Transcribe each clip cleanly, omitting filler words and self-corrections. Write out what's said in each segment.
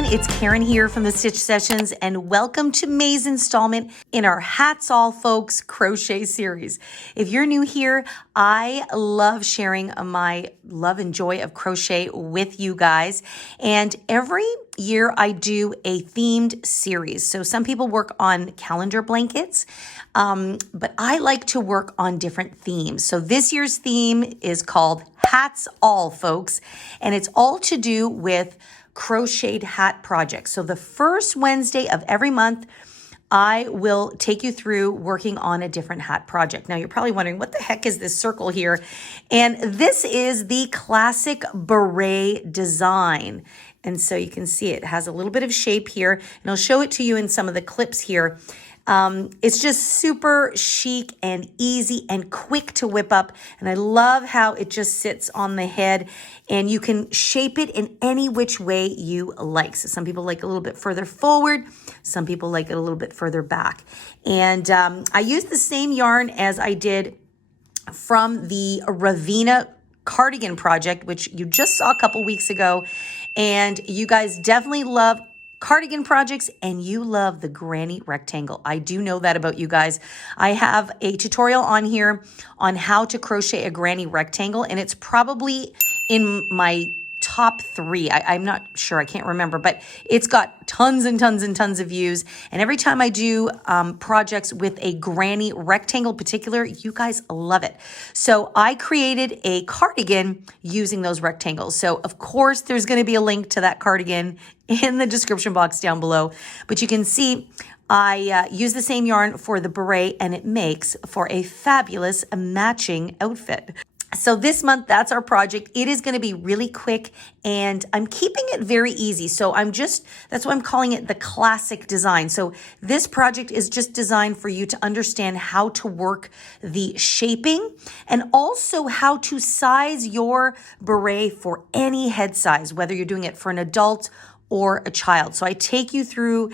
everyone, it's Karen here from the Stitch Sessions, and welcome to May's installment in our Hats All Folks crochet series. If you're new here, I love sharing my love and joy of crochet with you guys, and every year I do a themed series. So some people work on calendar blankets, but I like to work on different themes. So this year's theme is called Hats All Folks, and it's all to do with crocheted hat projects. So the first Wednesday of every month, I will take you through working on a different hat project. Now you're probably wondering, what the heck is this circle here? And this is the classic beret design. And so you can see it has a little bit of shape here, and I'll show it to you in some of the clips here. It's just super chic and easy and quick to whip up. And I love how it just sits on the head, and you can shape it in any which way you like. So some people like a little bit further forward. Some people like it a little bit further back. And I used the same yarn as I did from the Ravina cardigan project, which you just saw a couple weeks ago. And you guys definitely love cardigan projects, and you love the granny rectangle. I do know that about you guys. I have a tutorial on here on how to crochet a granny rectangle, and it's probably in my top 3. I'm not sure, I can't remember, but it's got tons and tons and tons of views. And every time I do projects with a granny rectangle in particular, you guys love it. So I created a cardigan using those rectangles. So of course there's going to be a link to that cardigan in the description box down below, but you can see I use the same yarn for the beret, and it makes for a fabulous matching outfit. So this month, that's our project. It is going to be really quick, and I'm keeping it very easy. So that's why I'm calling it the classic design. So this project is just designed for you to understand how to work the shaping, and also how to size your beret for any head size, whether you're doing it for an adult or a child. So I take you through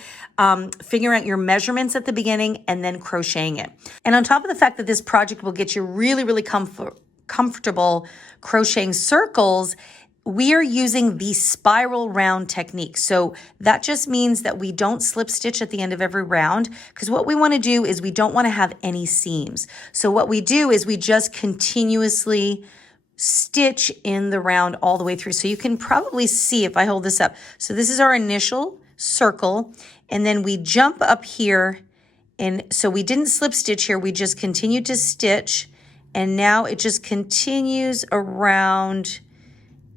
figuring out your measurements at the beginning and then crocheting it. And on top of the fact that this project will get you really, really comfortable crocheting circles, we are using the spiral round technique. So that just means that we don't slip stitch at the end of every round, because what we want to do is we don't want to have any seams. So what we do is we just continuously stitch in the round all the way through. So you can probably see if I hold this up. So this is our initial circle, and then we jump up here, and so we didn't slip stitch here, we just continued to stitch, and now it just continues around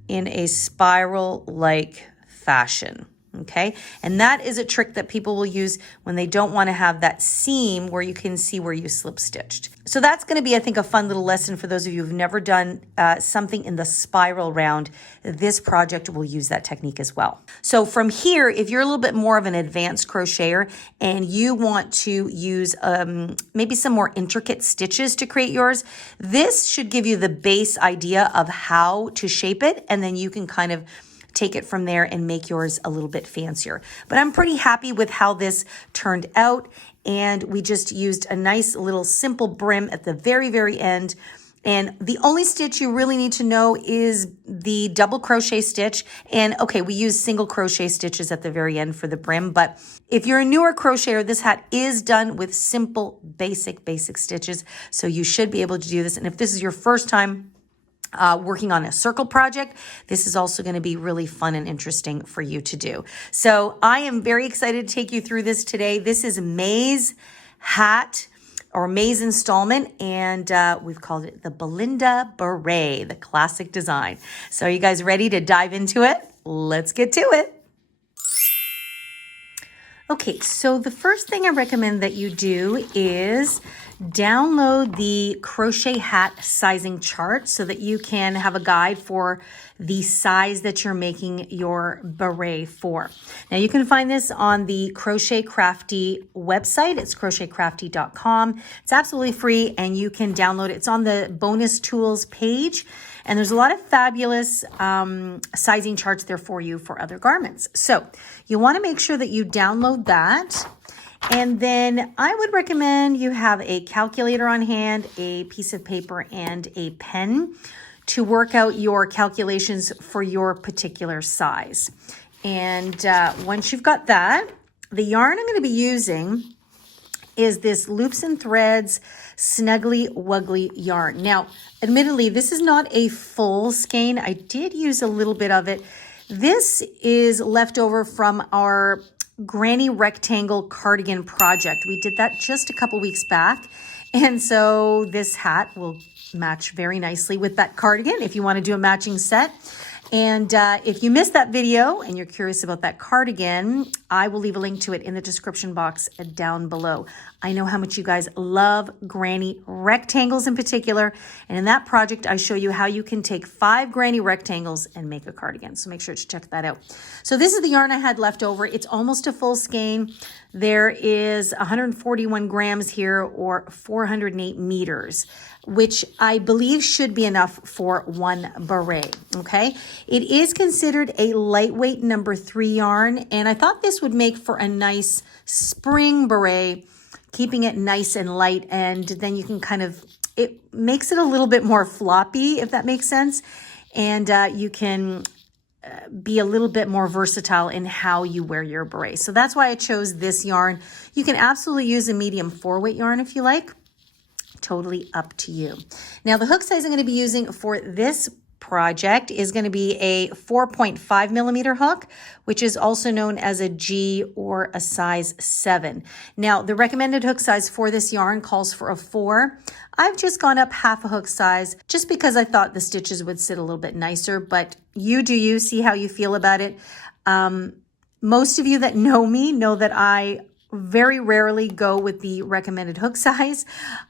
in a spiral-like fashion. Okay, and that is a trick that people will use when they don't want to have that seam where you can see where you slip stitched. So that's going to be, I think, a fun little lesson for those of you who've never done something in the spiral round. This project will use that technique as well. So from here, if you're a little bit more of an advanced crocheter and you want to use maybe some more intricate stitches to create yours, this should give you the base idea of how to shape it, and then you can kind of take it from there and make yours a little bit fancier. But I'm pretty happy with how this turned out, and we just used a nice little simple brim at the very, very end. And the only stitch you really need to know is the double crochet stitch. And okay, we use single crochet stitches at the very end for the brim, but if you're a newer crocheter, this hat is done with simple, basic stitches. So you should be able to do this. And if this is your first time working on a circle project, this is also going to be really fun and interesting for you to do. So I am very excited to take you through this today. This is May's hat, or May's installment, and we've called it the Belinda Beret, the classic design. So are you guys ready to dive into it? Let's get to it. Okay, so the first thing I recommend that you do is download the crochet hat sizing chart so that you can have a guide for the size that you're making your beret for. Now you can find this on the Crochet Crafty website. It's crochetcrafty.com. It's absolutely free, and you can download it. It's on the bonus tools page, and there's a lot of fabulous sizing charts there for you for other garments. So you want to make sure that you download that. And then I would recommend you have a calculator on hand, a piece of paper, and a pen to work out your calculations for your particular size. And once you've got that, the yarn I'm going to be using is this Loops and Threads Snuggly Wuggly yarn. Now, admittedly, this is not a full skein. I did use a little bit of it. This is leftover from our Granny Rectangle Cardigan project. We did that just a couple weeks back. And so this hat will match very nicely with that cardigan if you want to do a matching set. And if you missed that video and you're curious about that cardigan, I will leave a link to it in the description box down below. I know how much you guys love granny rectangles in particular. And in that project, I show you how you can take 5 granny rectangles and make a cardigan. So make sure to check that out. So this is the yarn I had left over. It's almost a full skein. There is 141 grams here, or 408 meters, which I believe should be enough for one beret, okay? It is considered a lightweight number 3 yarn, and I thought this would make for a nice spring beret, keeping it nice and light, and then you can kind of, it makes it a little bit more floppy, if that makes sense, and you can be a little bit more versatile in how you wear your beret. So that's why I chose this yarn. You can absolutely use a medium 4-weight yarn if you like. Totally up to you. Now the hook size I'm going to be using for this project is going to be a 4.5 millimeter hook, which is also known as a G or a size 7. Now the recommended hook size for this yarn calls for a 4. I've just gone up half a hook size just because I thought the stitches would sit a little bit nicer, but you do you, see how you feel about it. Most of you that know me know that I very rarely go with the recommended hook size.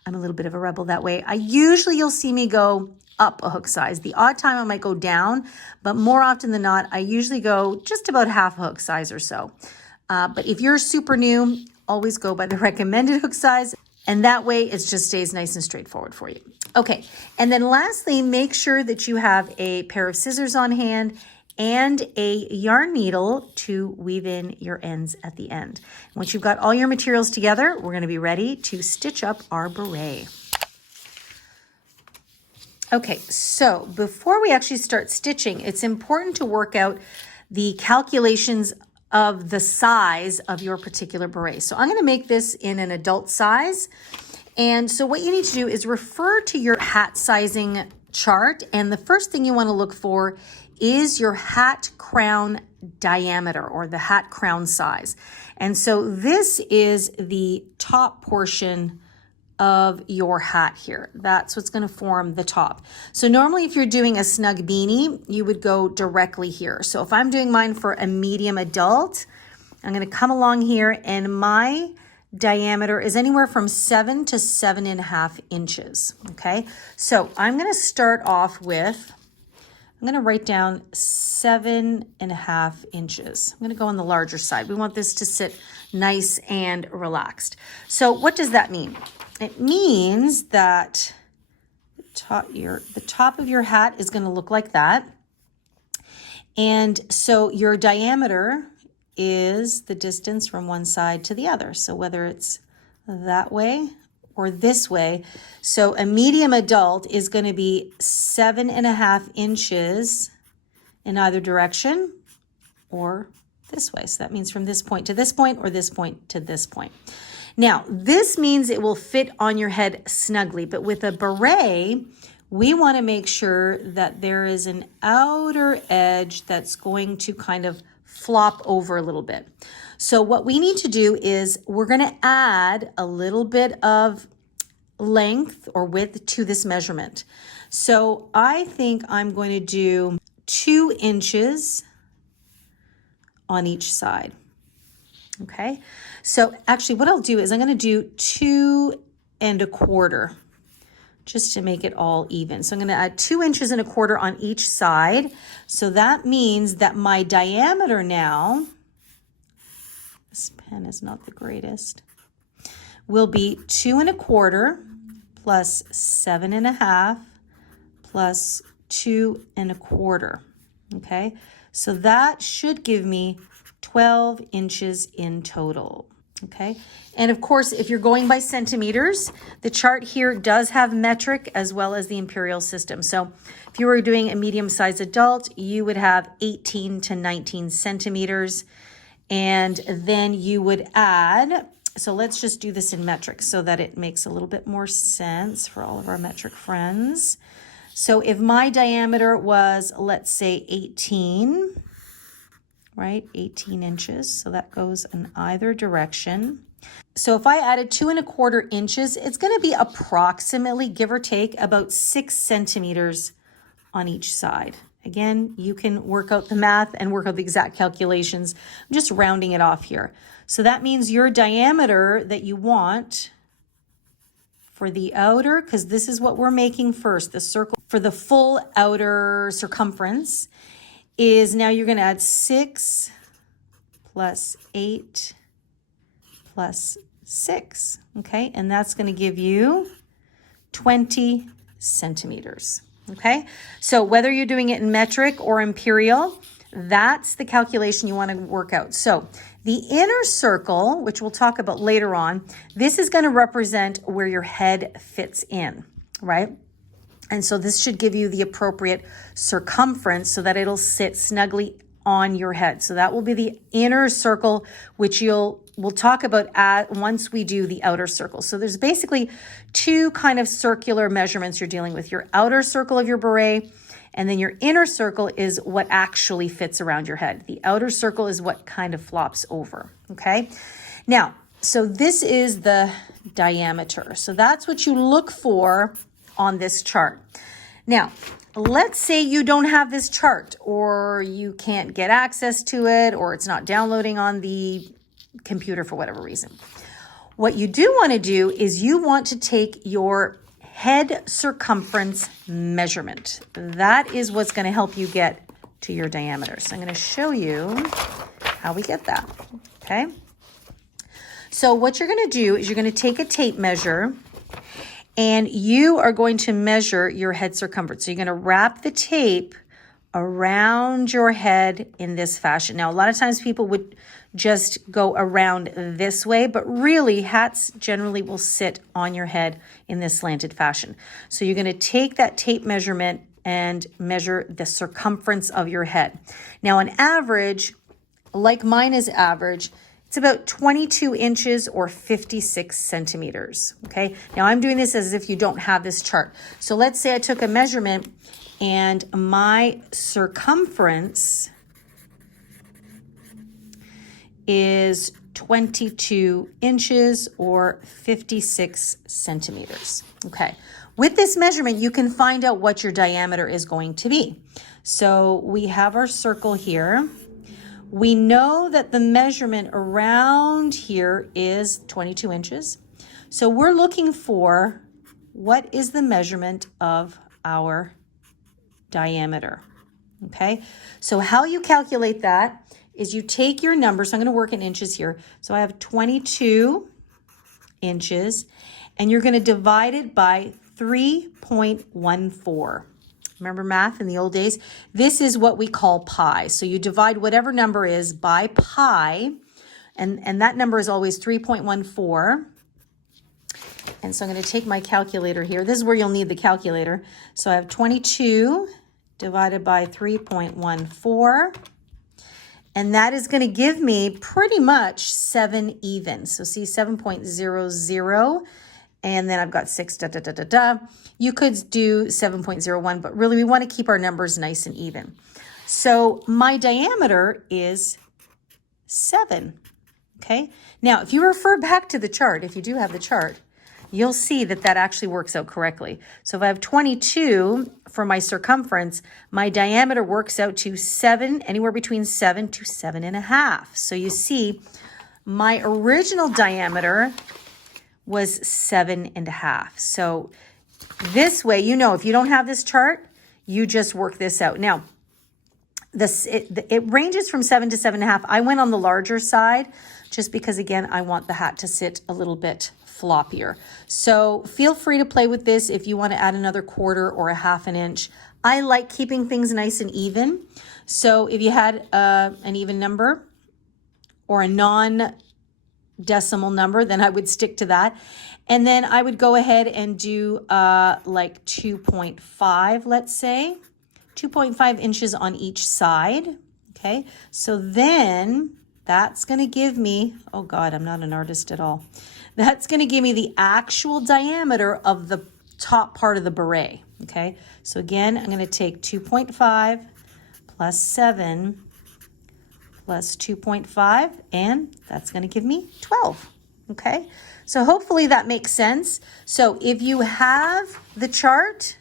I'm a little bit of a rebel that way. Usually you'll see me go up a hook size. The odd time I might go down, but more often than not, I usually go just about half a hook size or so. But if you're super new, always go by the recommended hook size. And that way it just stays nice and straightforward for you. Okay, and then lastly, make sure that you have a pair of scissors on hand and a yarn needle to weave in your ends at the end. Once you've got all your materials together, we're going to be ready to stitch up our beret. Okay, so before we actually start stitching, it's important to work out the calculations of the size of your particular beret. So I'm going to make this in an adult size. And so what you need to do is refer to your hat sizing chart. And the first thing you want to look for is your hat crown diameter, or the hat crown size. And so this is the top portion of your hat here. That's what's going to form the top. So normally if you're doing a snug beanie, you would go directly here. So if I'm doing mine for a medium adult, I'm going to come along here, and my diameter is anywhere from 7 to 7.5 inches. Okay, so I'm going to start off with, I'm going to write down 7.5 inches. I'm going to go on the larger side. We want this to sit nice and relaxed. So what does that mean? It means that the top of your hat is going to look like that. And so your diameter is the distance from one side to the other. So whether it's that way or this way. So a medium adult is going to be 7.5 inches in either direction, or this way. So that means from this point to this point, or this point to this point. Now, this means it will fit on your head snugly, but with a beret, we want to make sure that there is an outer edge that's going to kind of flop over a little bit. So what we need to do is we're going to add a little bit of length or width to this measurement. So I think I'm going to do 2 inches on each side. Okay, so actually what I'll do is I'm going to do 2 1/4 just to make it all even. So I'm going to add 2 inches and 1/4 on each side. So that means that my diameter now, this pen is not the greatest, will be 2 1/4 plus 7.5 plus 2 1/4. Okay, so that should give me 12 inches in total. Okay. And of course, if you're going by centimeters, the chart here does have metric as well as the imperial system. So if you were doing a medium-sized adult, you would have 18 to 19 centimeters. And then you would add, so let's just do this in metric so that it makes a little bit more sense for all of our metric friends. So if my diameter was, let's say 18, right, 18 inches, so that goes in either direction. So if I added 2¼ inches, it's going to be approximately, give or take, about 6 centimeters on each side. Again, you can work out the math and work out the exact calculations. I'm just rounding it off here. So that means your diameter that you want for the outer, because this is what we're making first, the circle for the full outer circumference, is now you're going to add 6 plus 8 plus 6, okay? And that's going to give you 20 centimeters, okay? So whether you're doing it in metric or imperial, that's the calculation you want to work out. So the inner circle, which we'll talk about later on, this is going to represent where your head fits in, right? And so this should give you the appropriate circumference so that it'll sit snugly on your head. So that will be the inner circle, which we'll talk about once we do the outer circle. So there's basically 2 kind of circular measurements you're dealing with. Your outer circle of your beret, and then your inner circle is what actually fits around your head. The outer circle is what kind of flops over, okay? Now, so this is the diameter. So that's what you look for on this chart. Now, let's say you don't have this chart, or you can't get access to it, or it's not downloading on the computer for whatever reason. What you do want to do is you want to take your head circumference measurement. That is what's going to help you get to your diameter. So I'm going to show you how we get that, okay? So what you're going to do is you're going to take a tape measure, and you are going to measure your head circumference. So you're going to wrap the tape around your head in this fashion. Now, a lot of times people would just go around this way, but really hats generally will sit on your head in this slanted fashion. So you're going to take that tape measurement and measure the circumference of your head. Now, on average, like mine is average, it's about 22 inches or 56 centimeters, okay? Now, I'm doing this as if you don't have this chart. So let's say I took a measurement and my circumference is 22 inches or 56 centimeters, okay? With this measurement, you can find out what your diameter is going to be. So we have our circle here. We know that the measurement around here is 22 inches. So we're looking for what is the measurement of our diameter, okay? So how you calculate that is you take your number. So I'm going to work in inches here. So I have 22 inches, and you're going to divide it by 3.14. Remember math in the old days? This is what we call pi. So you divide whatever number is by pi, and that number is always 3.14. And so I'm going to take my calculator here. This is where you'll need the calculator. So I have 22 divided by 3.14. And that is going to give me pretty much 7 even. So see, 7.00. And then I've got 6, da, da, da, da, da. You could do 7.01, but really we want to keep our numbers nice and even. So my diameter is 7, okay? Now, if you refer back to the chart, if you do have the chart, you'll see that that actually works out correctly. So if I have 22 for my circumference, my diameter works out to 7, anywhere between 7 to 7.5. So you see, my original diameter was 7.5. So this way, you know, if you don't have this chart, you just work this out. Now, it ranges from 7 to 7.5. I went on the larger side just because, again, I want the hat to sit a little bit floppier. So feel free to play with this if you want to add another 1/4 or a 1/2 inch. I like keeping things nice and even. So if you had an even number or a decimal number, then I would stick to that. And then I would go ahead and do like 2.5, let's say, 2.5 inches on each side. Okay, so then that's going to give me, oh God, I'm not an artist at all. That's going to give me the actual diameter of the top part of the beret. Okay, so again, I'm going to take 2.5 plus 7 plus 2.5, and that's going to give me 12. Okay, so hopefully that makes sense. So if you have the chart,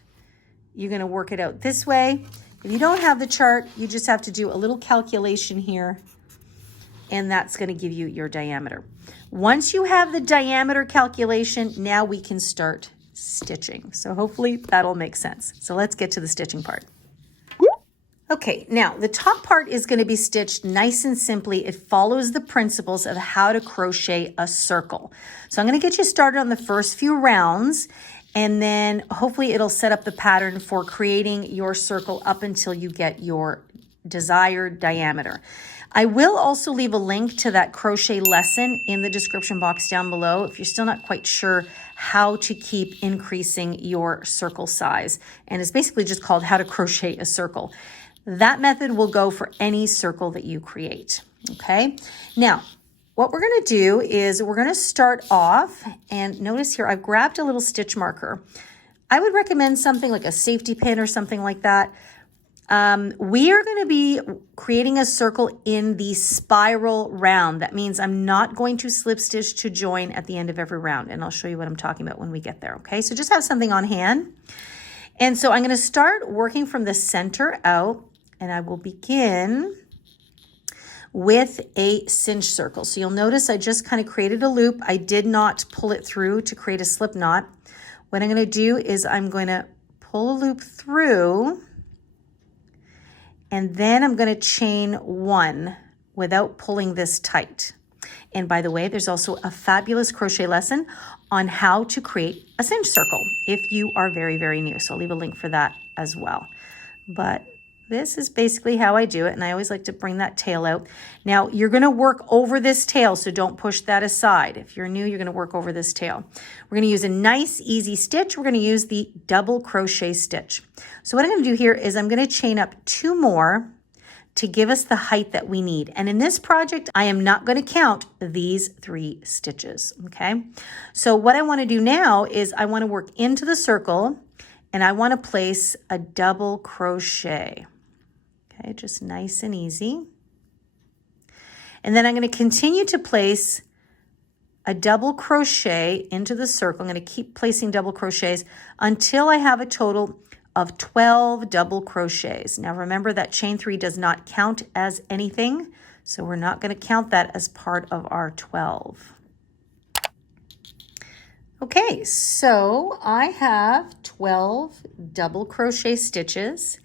you're going to work it out this way. If you don't have the chart, you just have to do a little calculation here, and that's going to give you your diameter. Once you have the diameter calculation, now we can start stitching. So hopefully that'll make sense. So let's get to the stitching part. Okay, now the top part is going to be stitched nice and simply. It follows the principles of how to crochet a circle. So I'm going to get you started on the first few rounds, and then hopefully it'll set up the pattern for creating your circle up until you get your desired diameter. I will also leave a link to that crochet lesson in the description box down below if you're still not quite sure how to keep increasing your circle size. And it's basically just called How to Crochet a Circle. That method will go for any circle that you create, okay? Now, what we're gonna do is we're gonna start off, and notice here, I've grabbed a little stitch marker. I would recommend something like a safety pin or something like that. We are gonna be creating a circle in the spiral round. That means I'm not going to slip stitch to join at the end of every round, and I'll show you what I'm talking about when we get there, okay? So just have something on hand. And so I'm gonna start working from the center out, and I will begin with a cinch circle. So you'll notice I just kind of created a loop. I did not pull it through to create a slip knot. What I'm going to do is I'm going to pull a loop through, and then I'm going to chain one without pulling this tight. And by the way, there's also a fabulous crochet lesson on how to create a cinch circle if you are very, very new. So I'll leave a link for that as well. But this is basically how I do it, and I always like to bring that tail out. Now, you're going to work over this tail, so don't push that aside. If you're new, you're going to work over this tail. We're going to use a nice, easy stitch. We're going to use the double crochet stitch. So what I'm going to do here is I'm going to chain up 2 more to give us the height that we need. And in this project, I am not going to count these 3 stitches, okay? So what I want to do now is I want to work into the circle, and I want to place a double crochet. Okay, just nice and easy. And then I'm going to continue to place a double crochet into the circle. I'm going to keep placing double crochets until I have a total of 12 double crochets. Now remember that chain 3 does not count as anything, so we're not going to count that as part of our 12. Okay, so I have 12 double crochet stitches.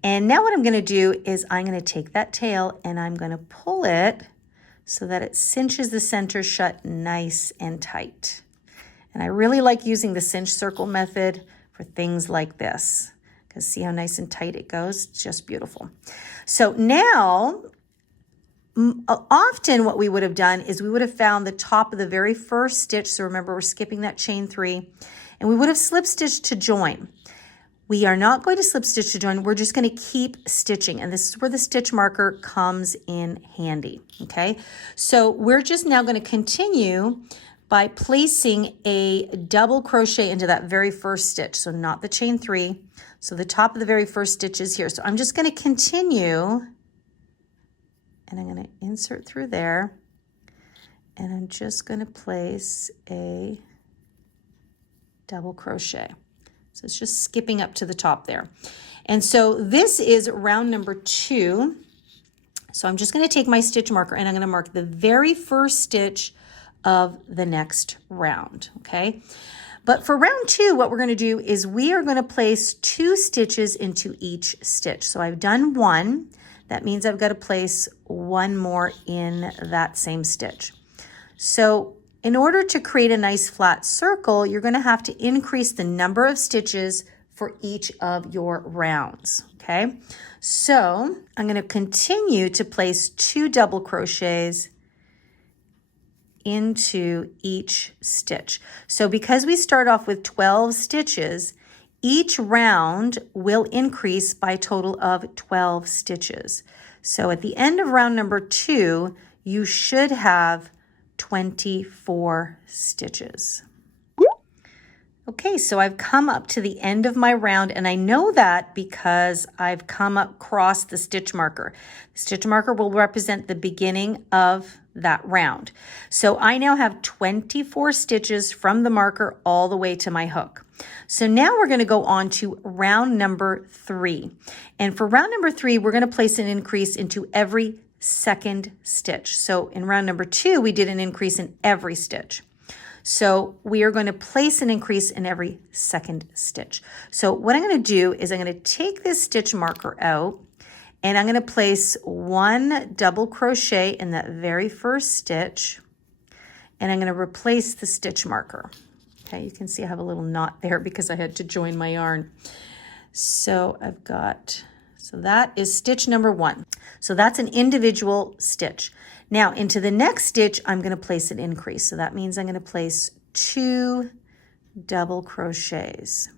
And now what I'm going to do is I'm going to take that tail and I'm going to pull it so that it cinches the center shut nice and tight. And I really like using the cinch circle method for things like this, because see how nice and tight it goes? It's just beautiful. So now, often what we would have done is we would have found the top of the very first stitch. So remember, we're skipping that chain 3, and we would have slip stitched to join. We are not going to slip stitch to join. We're just going to keep stitching. And this is where the stitch marker comes in handy. Okay. So we're just now going to continue by placing a double crochet into that very first stitch. So not the chain 3. So the top of the very first stitch is here. So I'm just going to continue, and I'm going to insert through there. And I'm just going to place a double crochet. So it's just skipping up to the top there. And so this is round number 2. So I'm just going to take my stitch marker and I'm going to mark the very first stitch of the next round, okay? But for round 2, what we're going to do is we are going to place 2 stitches into each stitch. So I've done 1. That means I've got to place 1 more in that same stitch. So in order to create a nice flat circle, you're going to have to increase the number of stitches for each of your rounds, okay? So I'm going to continue to place 2 double crochets into each stitch. So because we start off with 12 stitches, each round will increase by a total of 12 stitches. So at the end of round number 2, you should have 24 stitches. Okay, so I've come up to the end of my round, and I know that because I've come across the stitch marker. The stitch marker will represent the beginning of that round. So I now have 24 stitches from the marker all the way to my hook. So now we're going to go on to round number 3. And for round number 3, we're going to place an increase into every second stitch. So in round number 2, we did an increase in every stitch. So we are going to place an increase in every second stitch. So what I'm going to do is I'm going to take this stitch marker out, and I'm going to place 1 double crochet in that very first stitch, and I'm going to replace the stitch marker. Okay, you can see I have a little knot there because I had to join my yarn. So so that is stitch number 1. So that's an individual stitch. Now into the next stitch, I'm going to place an increase. So that means I'm going to place 2 double crochets.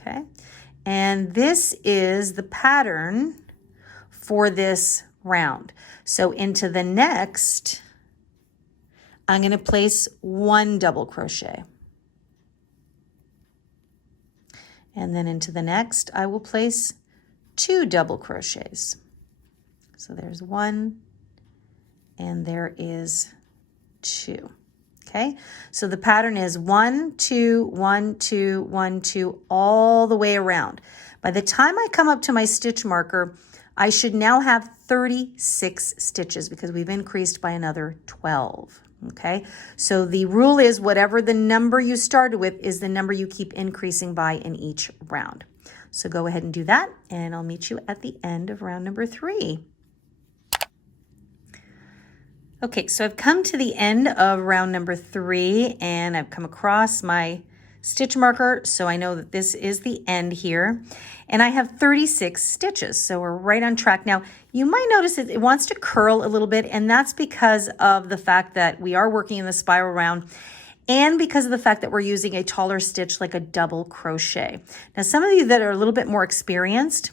Okay, and this is the pattern for this round. So into the next, I'm going to place 1 double crochet. And then into the next, I will place 2 double crochets. So there's 1 and there is 2. Okay, so the pattern is 1, 2, 1, 2, 1, 2 all the way around. By the time I come up to my stitch marker, I should now have 36 stitches because we've increased by another 12. Okay, so the rule is whatever the number you started with is the number you keep increasing by in each round. So go ahead and do that, and I'll meet you at the end of round number 3. Okay, so I've come to the end of round number 3, and I've come across my stitch marker, so I know that this is the end here. And I have 36 stitches, so we're right on track. Now, you might notice it wants to curl a little bit, and that's because of the fact that we are working in the spiral round, and because of the fact that we're using a taller stitch like a double crochet. Now, some of you that are a little bit more experienced,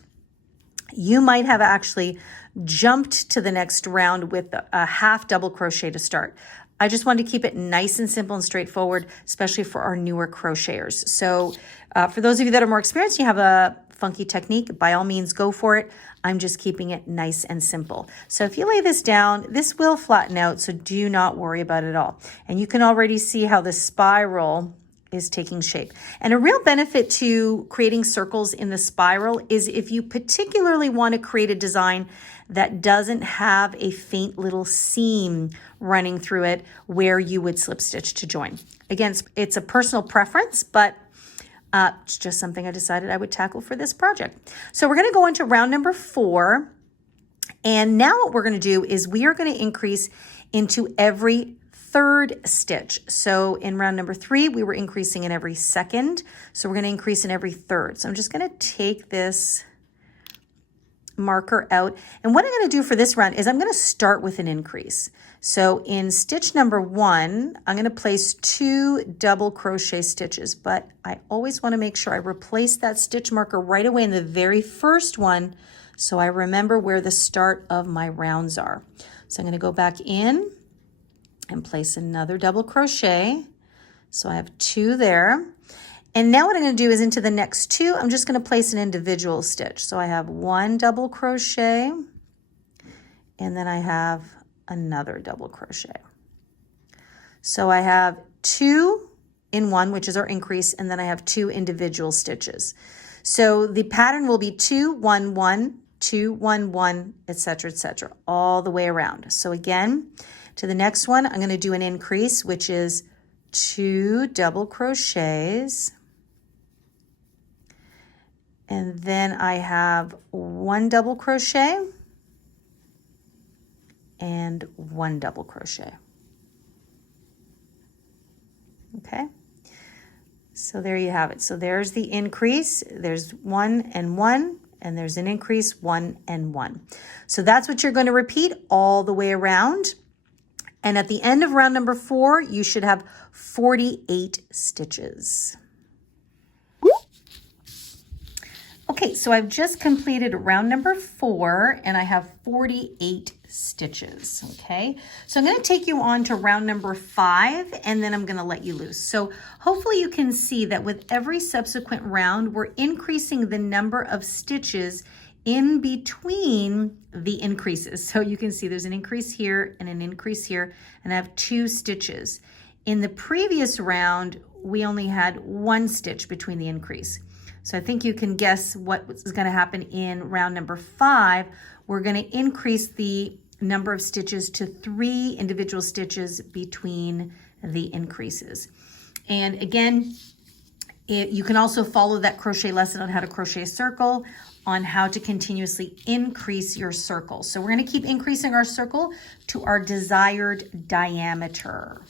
you might have actually jumped to the next round with a half double crochet to start. I just wanted to keep it nice and simple and straightforward, especially for our newer crocheters. So for those of you that are more experienced, you have a funky technique, by all means, go for it. I'm just keeping it nice and simple. So if you lay this down, this will flatten out, so do not worry about it at all. And you can already see how the spiral is taking shape. And a real benefit to creating circles in the spiral is if you particularly want to create a design that doesn't have a faint little seam running through it where you would slip stitch to join. Again, it's a personal preference, but it's just something I decided I would tackle for this project. So we're going to go into round number 4. And now what we're going to do is we are going to increase into every third stitch. So in round number 3, we were increasing in every second. So we're going to increase in every third. So I'm just going to take this marker out. And what I'm going to do for this round is I'm going to start with an increase. So in stitch number 1, I'm going to place 2 double crochet stitches, but I always want to make sure I replace that stitch marker right away in the very first one so I remember where the start of my rounds are. So I'm going to go back in and place another double crochet. So I have 2 there. And now what I'm going to do is into the next 2, I'm just going to place an individual stitch. So I have 1 double crochet, and then I have another double crochet. So I have 2 in 1, which is our increase, and then I have 2 individual stitches. So the pattern will be 2, 1, 1, 2, 1, 1, etc., all the way around. So again, to the next one, I'm going to do an increase, which is 2 double crochets. And then I have 1 double crochet and 1 double crochet. Okay, so there you have it. So there's the increase. There's 1 and 1, and there's an increase, 1 and 1. So that's what you're going to repeat all the way around. And at the end of round number 4, you should have 48 stitches. Okay, so I've just completed round number 4 and I have 48 stitches, okay? So I'm gonna take you on to round number 5 and then I'm gonna let you loose. So hopefully you can see that with every subsequent round, we're increasing the number of stitches in between the increases. So you can see there's an increase here and an increase here, and I have 2 stitches. In the previous round, we only had 1 stitch between the increase. So I think you can guess what is going to happen in round number 5. We're going to increase the number of stitches to 3 individual stitches between the increases. And again, you can also follow that crochet lesson on how to crochet a circle, on how to continuously increase your circle. So we're going to keep increasing our circle to our desired diameter.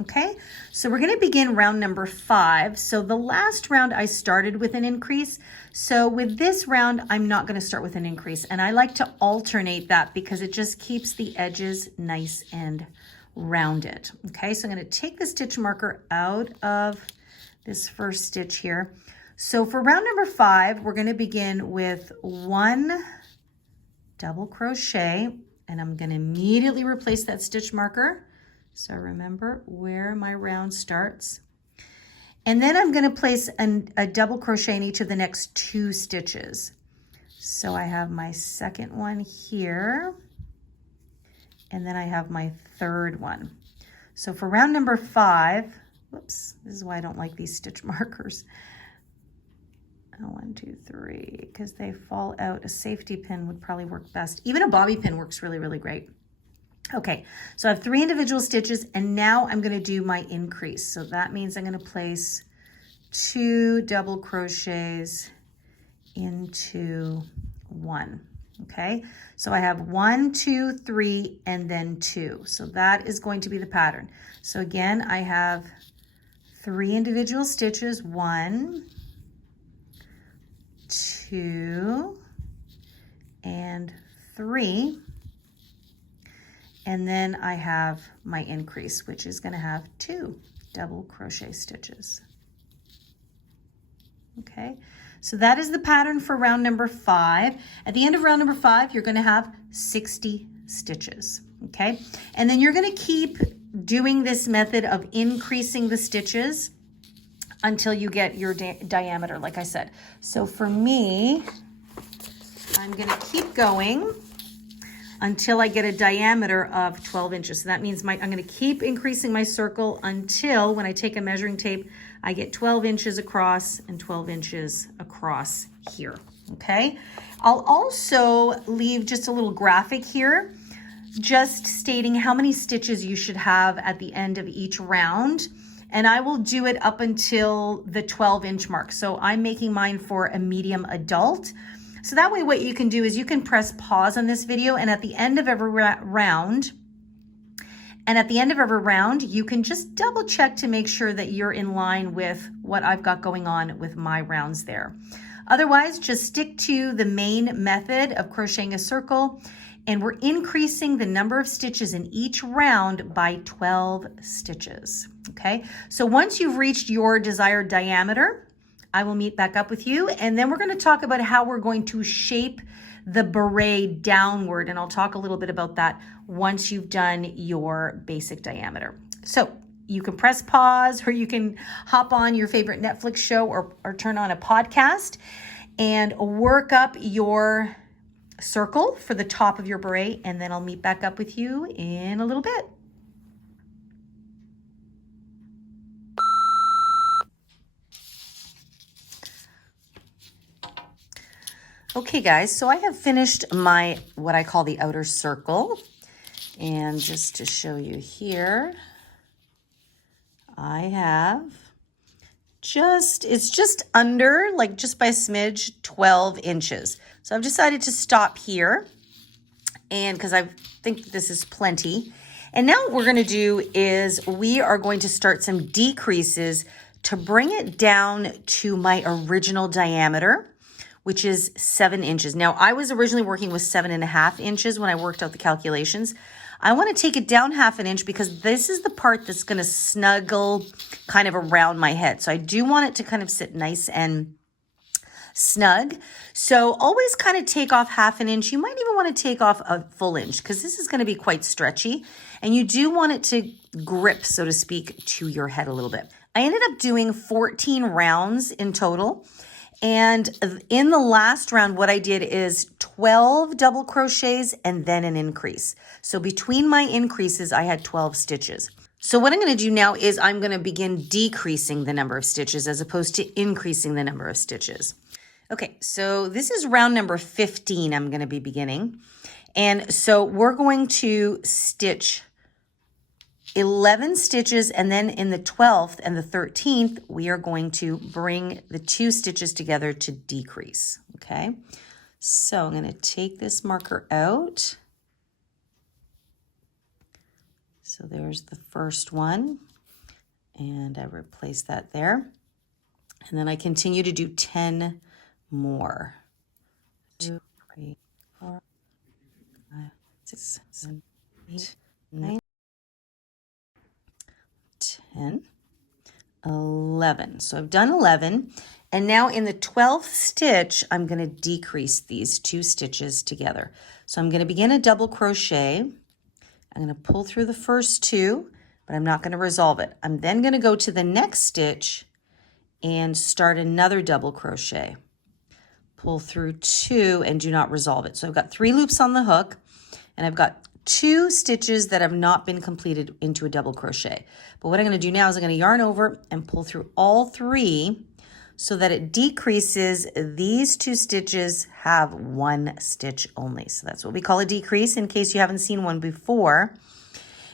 Okay, so we're going to begin round number 5. So the last round I started with an increase. So with this round, I'm not going to start with an increase. And I like to alternate that because it just keeps the edges nice and rounded. Okay, so I'm going to take the stitch marker out of this first stitch here. So for round number 5, we're going to begin with 1 double crochet, and I'm going to immediately replace that stitch marker. So remember where my round starts. And then I'm going to place a double crochet in each of the next 2 stitches. So I have my second one here, and then I have my third one. So for round number 5, whoops, this is why I don't like these stitch markers. 1, 2, 3, because they fall out. A safety pin would probably work best. Even a bobby pin works really, really great. Okay, so I have 3 individual stitches, and now I'm going to do my increase. So that means I'm going to place 2 double crochets into 1. Okay, so I have 1, 2, 3, and then 2. So that is going to be the pattern. So again, I have 3 individual stitches, 1, 2, and 3. And then I have my increase, which is going to have 2 double crochet stitches. Okay, so that is the pattern for round number 5. At the end of round number 5, you're going to have 60 stitches. Okay, and then you're going to keep doing this method of increasing the stitches until you get your diameter, like I said. So for me, I'm going to keep going until I get a diameter of 12 inches. So that means I'm going to keep increasing my circle until when I take a measuring tape, I get 12 inches across and 12 inches across here, okay? I'll also leave just a little graphic here, just stating how many stitches you should have at the end of each round. And I will do it up until the 12-inch mark. So I'm making mine for a medium adult. So that way what you can do is you can press pause on this video, and at the end of every round, you can just double check to make sure that you're in line with what I've got going on with my rounds there. Otherwise, just stick to the main method of crocheting a circle, and we're increasing the number of stitches in each round by 12 stitches, okay? So once you've reached your desired diameter, I will meet back up with you, and then we're going to talk about how we're going to shape the beret downward, and I'll talk a little bit about that once you've done your basic diameter. So you can press pause, or you can hop on your favorite Netflix show or turn on a podcast and work up your circle for the top of your beret, and then I'll meet back up with you in a little bit. Okay guys, so I have finished my, what I call the outer circle. And just to show you here, I have it's just under, like just by a smidge, 12 inches. So I've decided to stop here, and because I think this is plenty. And now what we're gonna do is we are going to start some decreases to bring it down to my original diameter, which is 7 inches. Now, I was originally working with 7.5 inches when I worked out the calculations. I want to take it down 1/2 inch because this is the part that's going to snuggle kind of around my head. So I do want it to kind of sit nice and snug. So always kind of take off 1/2 inch. You might even want to take off a full inch because this is going to be quite stretchy. And you do want it to grip, so to speak, to your head a little bit. I ended up doing 14 rounds in total. And in the last round, what I did is 12 double crochets and then an increase. So between my increases, I had 12 stitches. So what I'm going to do now is I'm going to begin decreasing the number of stitches as opposed to increasing the number of stitches. Okay, so this is round number 15 I'm going to be beginning. And so we're going to stitch 11 stitches, and then in the 12th and the 13th, we are going to bring the 2 stitches together to decrease, okay? So I'm going to take this marker out. So there's the first one, and I replace that there. And then I continue to do 10 more. 2, 3, 4, 5, 6, 7, 8, 9, 10, 11. So I've done 11. And now in the 12th stitch, I'm going to decrease these 2 stitches together. So I'm going to begin a double crochet. I'm going to pull through the first 2, but I'm not going to resolve it. I'm then going to go to the next stitch and start another double crochet. Pull through 2 and do not resolve it. So I've got 3 loops on the hook, and I've got 2 stitches that have not been completed into a double crochet. But what I'm going to do now is I'm going to yarn over and pull through all 3 so that it decreases. These 2 stitches have 1 stitch only. So that's what we call a decrease in case you haven't seen one before.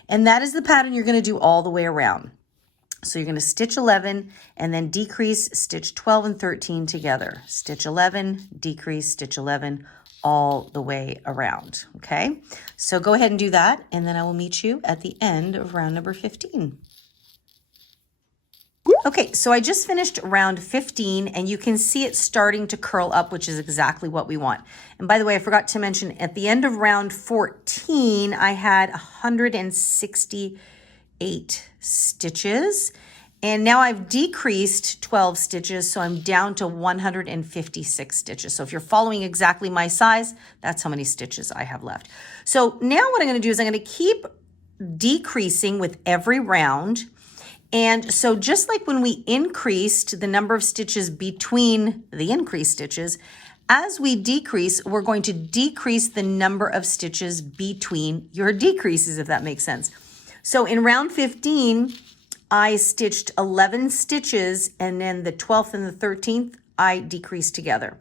And that is the pattern you're going to do all the way around. So you're going to stitch 11 and then decrease, stitch 12 and 13 together. Stitch 11, decrease, stitch 11, all the way around, okay? So go ahead and do that, and then I will meet you at the end of round number 15. Okay, so I just finished round 15, and you can see it starting to curl up, which is exactly what we want. And by the way, I forgot to mention, at the end of round 14, I had 168 stitches. And now I've decreased 12 stitches, so I'm down to 156 stitches. So if you're following exactly my size, that's how many stitches I have left. So now what I'm going to do is I'm going to keep decreasing with every round. And so just like when we increased the number of stitches between the increased stitches, as we decrease, we're going to decrease the number of stitches between your decreases, if that makes sense. So in round 15, I stitched 11 stitches, and then the 12th and the 13th, I decreased together.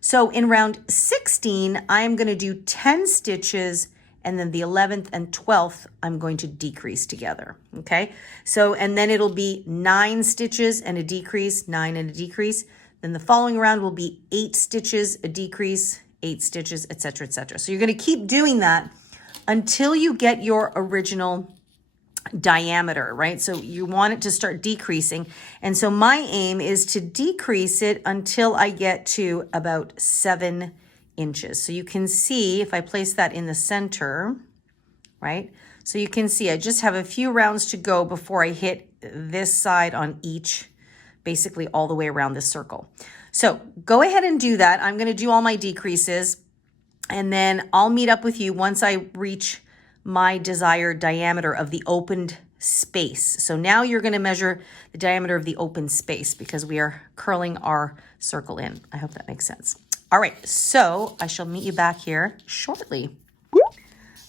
So in round 16, I'm going to do 10 stitches, and then the 11th and 12th, I'm going to decrease together, okay? So, and then it'll be 9 stitches and a decrease, 9 and a decrease. Then the following round will be 8 stitches, a decrease, 8 stitches, etc., etc. So you're going to keep doing that until you get your original diameter, right? So you want it to start decreasing. And so my aim is to decrease it until I get to about 7 inches. So you can see if I place that in the center, right? So you can see I just have a few rounds to go before I hit this side on each, basically all the way around this circle. So go ahead and do that. I'm going to do all my decreases, and then I'll meet up with you once I reach my desired diameter of the opened space. So now you're going to measure the diameter of the open space because we are curling our circle in. I hope that makes sense. All right, so I shall meet you back here shortly.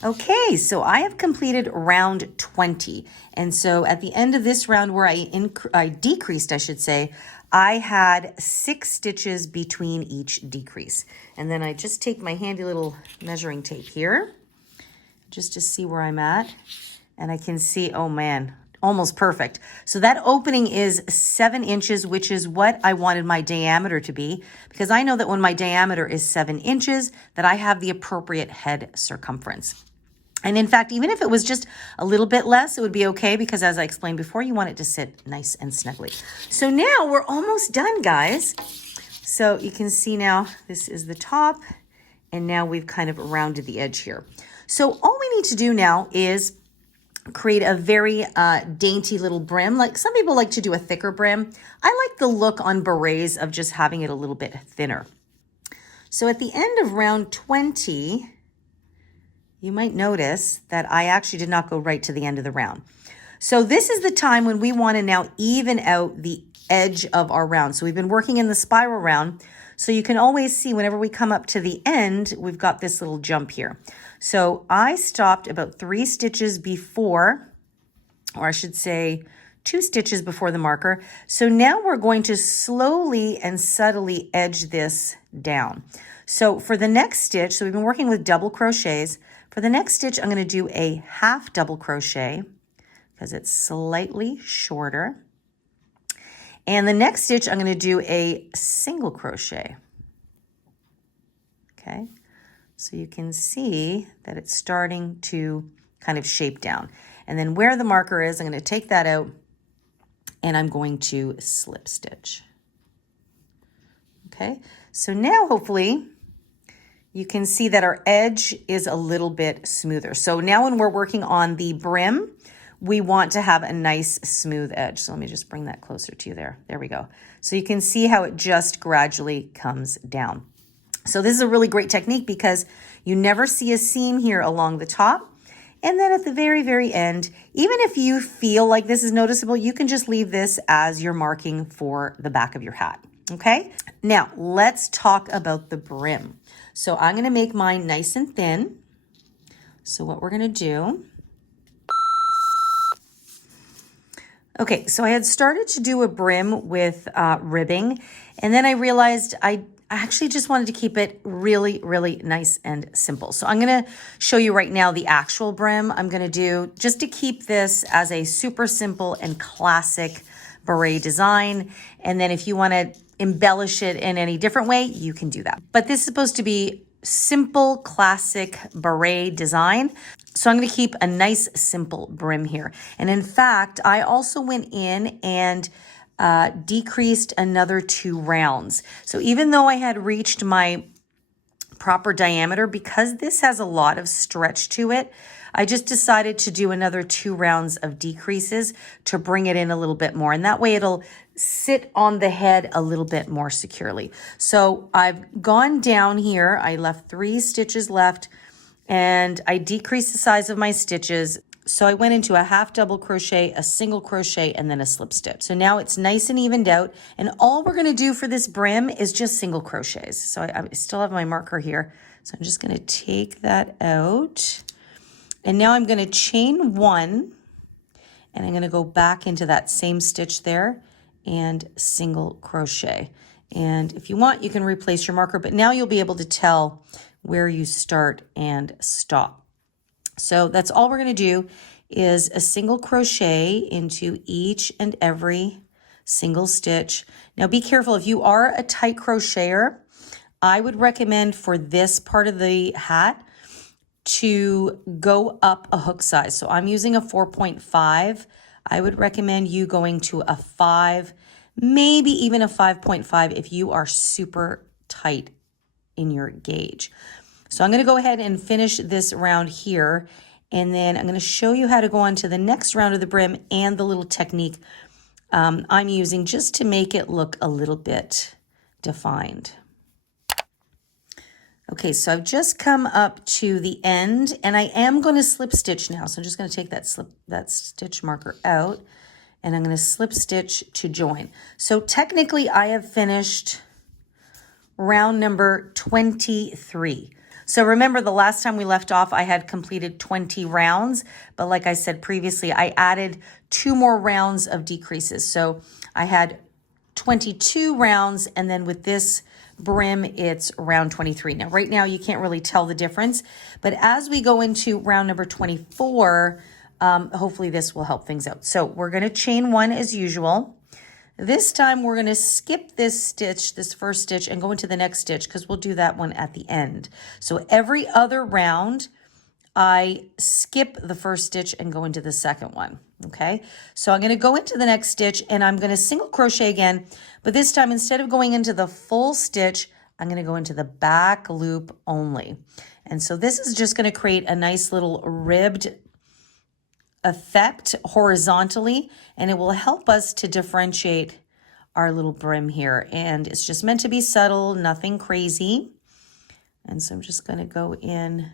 Okay, so I have completed round 20. And so at the end of this round where I decreased, I should say, I had 6 stitches between each decrease. And then I just take my handy little measuring tape here just to see where I'm at. And I can see, oh man, almost perfect. So that opening is 7 inches, which is what I wanted my diameter to be, because I know that when my diameter is 7 inches, that I have the appropriate head circumference. And in fact, even if it was just a little bit less, it would be okay, because as I explained before, you want it to sit nice and snugly. So now we're almost done, guys. So you can see now this is the top, and now we've kind of rounded the edge here. So all we need to do now is create a very dainty little brim. Like some people like to do a thicker brim. I like the look on berets of just having it a little bit thinner. So at the end of round 20, you might notice that I actually did not go right to the end of the round. So this is the time when we want to now even out the edge of our round. So we've been working in the spiral round. So you can always see whenever we come up to the end, we've got this little jump here. So I stopped about 3 stitches before, or I should say 2 stitches before the marker. So now we're going to slowly and subtly edge this down. So for the next stitch, so we've been working with double crochets. For the next stitch, I'm going to do a half double crochet because it's slightly shorter. And the next stitch, I'm going to do a single crochet. Okay, so you can see that it's starting to kind of shape down. And then where the marker is, I'm going to take that out and I'm going to slip stitch. Okay, so now hopefully you can see that our edge is a little bit smoother. So now when we're working on the brim, we want to have a nice smooth edge. So let me just bring that closer to you there. There we go. So you can see how it just gradually comes down. So this is a really great technique because you never see a seam here along the top. And then at the very, very end, even if you feel like this is noticeable, you can just leave this as your marking for the back of your hat. Okay, now let's talk about the brim. So I'm going to make mine nice and thin. So what we're going to do, okay, so I had started to do a brim with ribbing, and then I realized I actually just wanted to keep it really, really nice and simple. So I'm going to show you right now the actual brim I'm going to do just to keep this as a super simple and classic beret design. And then if you want to embellish it in any different way, you can do that. But this is supposed to be simple, classic beret design. So I'm going to keep a nice, simple brim here. And in fact, I also went in and decreased another 2 rounds. So even though I had reached my proper diameter, because this has a lot of stretch to it, I just decided to do another 2 rounds of decreases to bring it in a little bit more. And that way it'll sit on the head a little bit more securely. So I've gone down here. I left 3 stitches left and I decreased the size of my stitches. So I went into a half double crochet, a single crochet, and then a slip stitch. So now it's nice and evened out. And all we're going to do for this brim is just single crochets. So I still have my marker here. So I'm just going to take that out. And now I'm going to chain 1, and I'm going to go back into that same stitch there and single crochet. And if you want, you can replace your marker, but now you'll be able to tell where you start and stop. So that's all we're going to do is a single crochet into each and every single stitch. Now be careful, if you are a tight crocheter, I would recommend for this part of the hat to go up a hook size. So I'm using a 4.5. I would recommend you going to a 5, maybe even a 5.5 if you are super tight in your gauge. So I'm going to go ahead and finish this round here, and then I'm going to show you how to go on to the next round of the brim and the little technique I'm using just to make it look a little bit defined. Okay, so I've just come up to the end, and I am going to slip stitch now. So I'm just going to take that stitch marker out, and I'm going to slip stitch to join. So technically, I have finished round number 23. So remember, the last time we left off, I had completed 20 rounds, but like I said previously, I added 2 more rounds of decreases. So I had 22 rounds, and then with this brim, it's round 23. Now, right now, you can't really tell the difference, but as we go into round number 24, hopefully this will help things out. So we're going to chain 1 as usual. This time, we're going to skip this stitch, this first stitch, and go into the next stitch because we'll do that one at the end. So every other round, I skip the first stitch and go into the second one, okay? So I'm gonna go into the next stitch and I'm gonna single crochet again, but this time instead of going into the full stitch, I'm gonna go into the back loop only. And so this is just gonna create a nice little ribbed effect horizontally, and it will help us to differentiate our little brim here. And it's just meant to be subtle, nothing crazy. And so I'm just gonna go in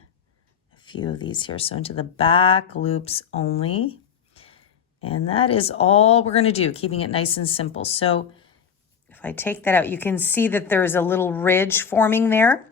few of these here. So into the back loops only. And that is all we're going to do, keeping it nice and simple. So if I take that out, you can see that there's a little ridge forming there.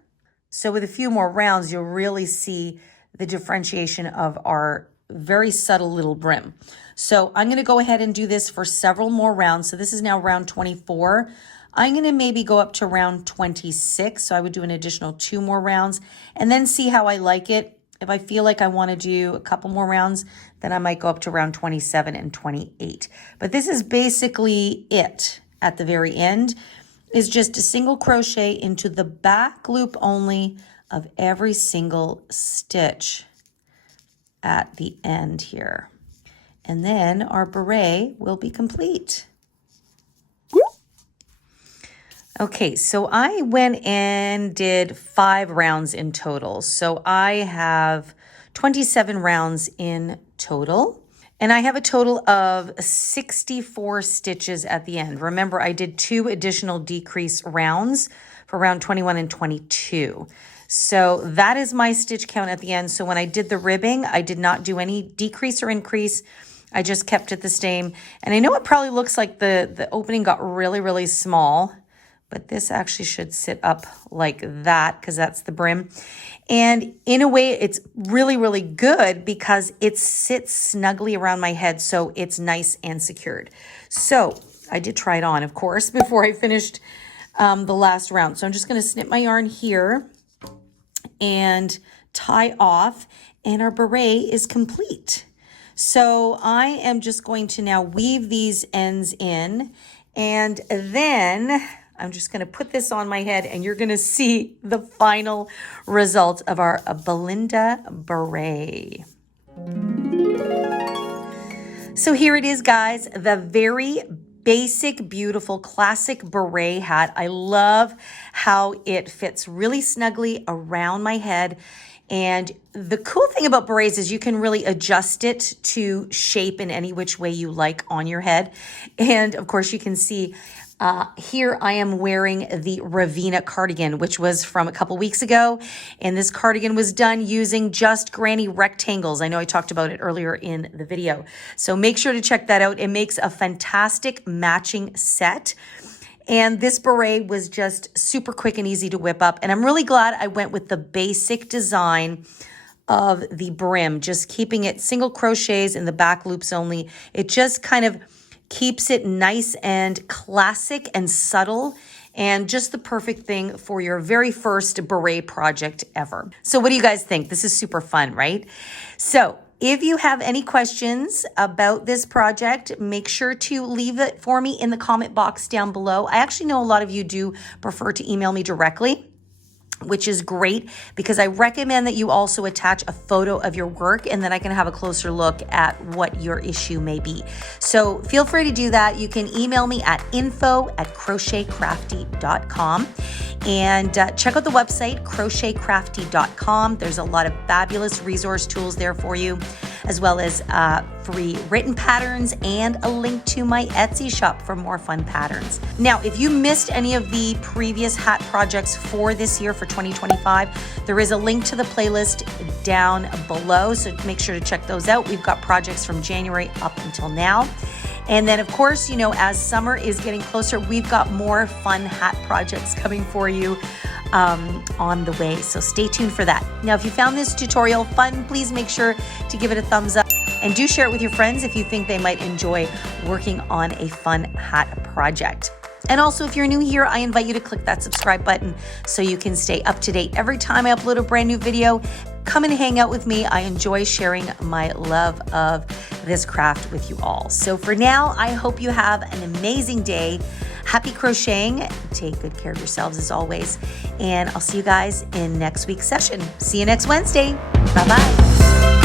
So with a few more rounds, you'll really see the differentiation of our very subtle little brim. So I'm going to go ahead and do this for several more rounds. So this is now round 24. I'm going to maybe go up to round 26. So I would do an additional 2 more rounds and then see how I like it. If I feel like I want to do a couple more rounds, then I might go up to round 27 and 28. But this is basically it at the very end, is just a single crochet into the back loop only of every single stitch at the end here. And then our beret will be complete. Okay, so I went and did 5 rounds in total. So I have 27 rounds in total, and I have a total of 64 stitches at the end. Remember, I did 2 additional decrease rounds for round 21 and 22. So that is my stitch count at the end. So when I did the ribbing, I did not do any decrease or increase. I just kept it the same. And I know it probably looks like the opening got really, really small, but this actually should sit up like that because that's the brim. And in a way, it's really, really good because it sits snugly around my head, so it's nice and secured. So I did try it on, of course, before I finished the last round. So I'm just going to snip my yarn here and tie off, and our beret is complete. So I am just going to now weave these ends in, and then I'm just going to put this on my head and you're going to see the final result of our Belinda beret. So here it is, guys, the very basic, beautiful, classic beret hat. I love how it fits really snugly around my head. And the cool thing about berets is you can really adjust it to shape in any which way you like on your head. And of course, you can see here I am wearing the Ravina cardigan, which was from a couple weeks ago. And this cardigan was done using just granny rectangles. I know I talked about it earlier in the video. So make sure to check that out. It makes a fantastic matching set. And this beret was just super quick and easy to whip up. And I'm really glad I went with the basic design of the brim, just keeping it single crochets in the back loops only. It just kind of keeps it nice and classic and subtle, and just the perfect thing for your very first beret project ever. So what do you guys think? This is super fun, right? So if you have any questions about this project, make sure to leave it for me in the comment box down below. I actually know a lot of you do prefer to email me directly, which is great because I recommend that you also attach a photo of your work, and then I can have a closer look at what your issue may be. So feel free to do that. You can email me at info@crochetcrafty.com, and check out the website crochetcrafty.com. There's a lot of fabulous resource tools there for you, as well as free written patterns and a link to my Etsy shop for more fun patterns. Now, if you missed any of the previous hat projects for this year, for 2025, there is a link to the playlist down below, so make sure to check those out. We've got projects from January up until now. And then, of course, you know, as summer is getting closer, we've got more fun hat projects coming for you on the way. So stay tuned for that. Now, if you found this tutorial fun, please make sure to give it a thumbs up and do share it with your friends if you think they might enjoy working on a fun hat project. And also, if you're new here, I invite you to click that subscribe button so you can stay up to date every time I upload a brand new video. come and hang out with me. I enjoy sharing my love of this craft with you all. So for now, I hope you have an amazing day. Happy crocheting. Take good care of yourselves as always. And I'll see you guys in next week's session. See you next Wednesday. Bye-bye.